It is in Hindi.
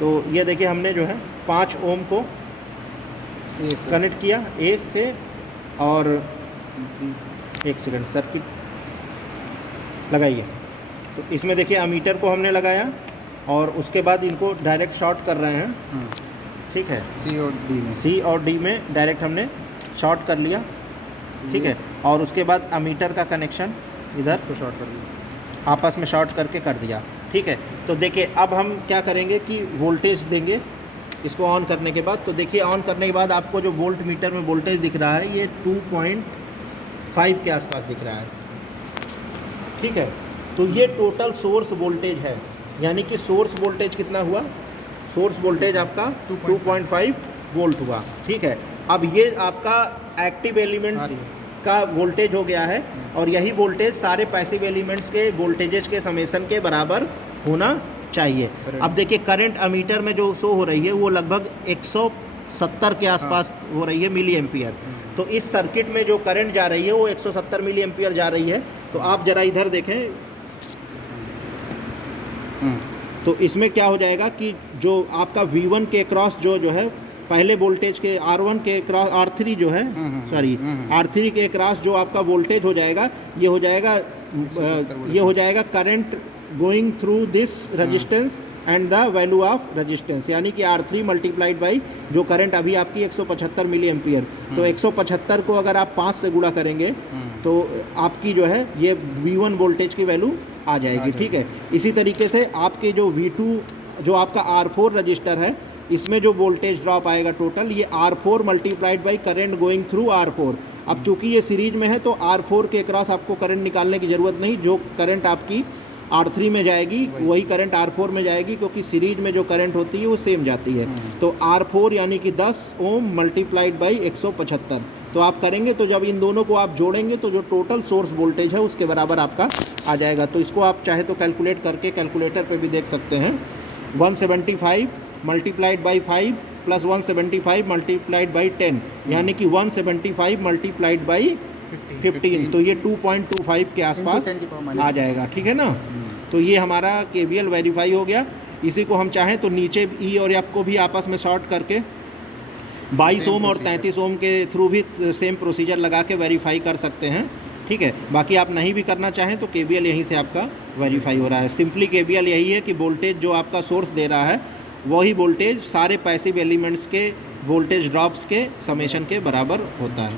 तो ये देखिए हमने जो है 5 ओम को कनेक्ट किया ए से, और एक सेकंड सर्किट लगाइए। तो इसमें देखिए अमीटर को हमने लगाया और उसके बाद इनको डायरेक्ट शॉर्ट कर रहे हैं, ठीक है। सी और डी में डायरेक्ट हमने शॉर्ट कर लिया, ठीक है। और उसके बाद अमीटर का कनेक्शन इधर इसको शॉर्ट कर दिया, आपस में शॉर्ट करके कर दिया, ठीक है। तो देखिए अब हम क्या करेंगे कि वोल्टेज देंगे इसको ऑन करने के बाद। तो देखिए ऑन करने के बाद आपको जो वोल्ट मीटर में वोल्टेज दिख रहा है ये 2.5 के आसपास दिख रहा है, ठीक है। तो ये टोटल सोर्स वोल्टेज है, यानी कि सोर्स वोल्टेज कितना हुआ, सोर्स वोल्टेज आपका 2.5 वोल्ट हुआ, ठीक है। अब ये आपका एक्टिव एलिमेंट्स का वोल्टेज हो गया है, और यही वोल्टेज सारे पैसिव एलिमेंट्स के वोल्टेजेस के समेशन के बराबर होना चाहिए। अब देखिए करंट अमीटर में जो शो हो रही है वो लगभग 170 के आसपास हो रही है मिली एम्पियर। तो इस सर्किट में जो करंट जा रही है वो 170 मिली एम्पियर जा रही है। तो आप जरा इधर देखें, तो इसमें क्या हो जाएगा कि जो आपका V1 के क्रॉस जो है पहले वोल्टेज के R1 के क्रॉस R3 जो है R3 के क्रॉस जो आपका वोल्टेज हो जाएगा ये हो जाएगा current going through this resistance and the value of resistance, यानी कि R3 मल्टीप्लाइड बाई जो करंट अभी आपकी 175 मिली एम्पियर। तो 175 को अगर आप 5 से गुणा करेंगे तो आपकी जो है ये V1 वोल्टेज की वैल्यू आ जाएगी, ठीक है। इसी तरीके से आपके जो V2 जो आपका R4 रजिस्टर है इसमें जो वोल्टेज ड्रॉप आएगा टोटल ये R4 multiplied by current going through R4। अब चूंकि ये सीरीज में है तो R4 के क्रॉस आपको करंट निकालने की ज़रूरत नहीं, जो करंट आपकी R3 में जाएगी वही करंट R4 में जाएगी, क्योंकि सीरीज में जो करंट होती है वो सेम जाती है। तो R4 यानी कि 10 ओम मल्टीप्लाइड बाई 175। तो आप करेंगे तो जब इन दोनों को आप जोड़ेंगे तो जो टोटल सोर्स वोल्टेज है उसके बराबर आपका आ जाएगा। तो इसको आप चाहे तो कैलकुलेट करके कैलकुलेटर पे भी देख सकते हैं। 175 multiplied by 5 plus 175 multiplied by 10, यानी कि 175 मल्टीप्लाइड बाई 15। तो ये 2.25 के आसपास आ जाएगा, ठीक है ना। तो ये हमारा KVL वेरीफाई हो गया। इसी को हम चाहें तो नीचे ई और एफ को भी आपस में शॉर्ट करके 22 ओम और 33 ओम के थ्रू भी सेम प्रोसीजर लगा के वेरीफाई कर सकते हैं, ठीक है। बाकी आप नहीं भी करना चाहें तो KVL यहीं से आपका वेरीफाई हो रहा है। सिंपली KVL यही है कि वोल्टेज जो आपका सोर्स दे रहा है वही वोल्टेज सारे पैसिव एलिमेंट्स के वोल्टेज ड्रॉप्स के समेशन के बराबर होता है।